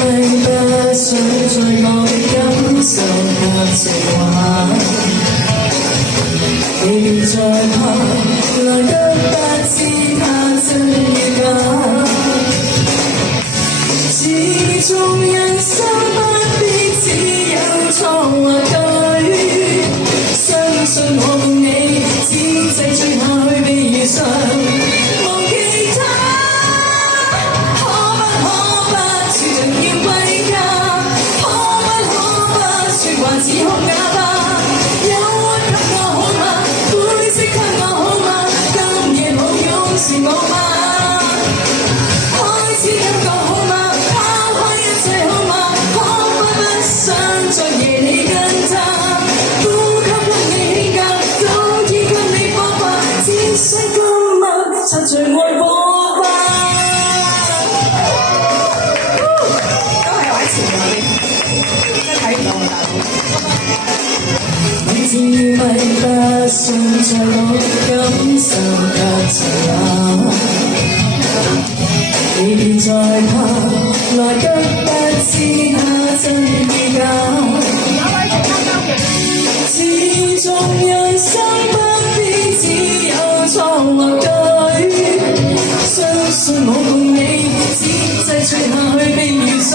不想再我的感受和情話，你別再怕，來得不知他真與假。始終人生不必只有錯或對，相信我共你只制醉下去被遇上。只空啞巴，憂鬱給我好嗎？灰色給我好嗎？今夜抱擁是我嗎？開始感覺好嗎？拋開一切好嗎？可不想再夜你跟他，呼吸給你輕教，早已給你火化，只想今晚擦著愛火花。都係我喺前面嗰邊，真係睇唔到我大佬。只迷不信在我感受和情話，你別再怕，來得不知他真與假。始終人生不必只有錯或對，相信我共你只制醉下去被遇上。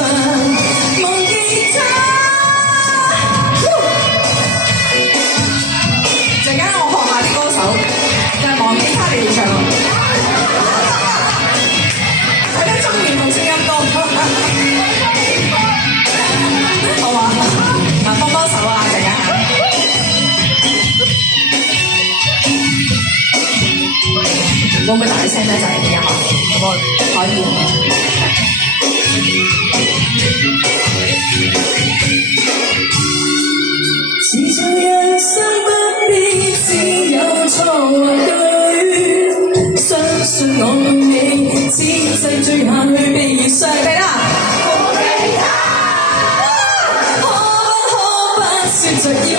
會唔會大聲咧？就係呢一行，可以。始終人生不必只有錯或對，相信我共你只制醉下去被遇上。嚟啦！可不可不說着要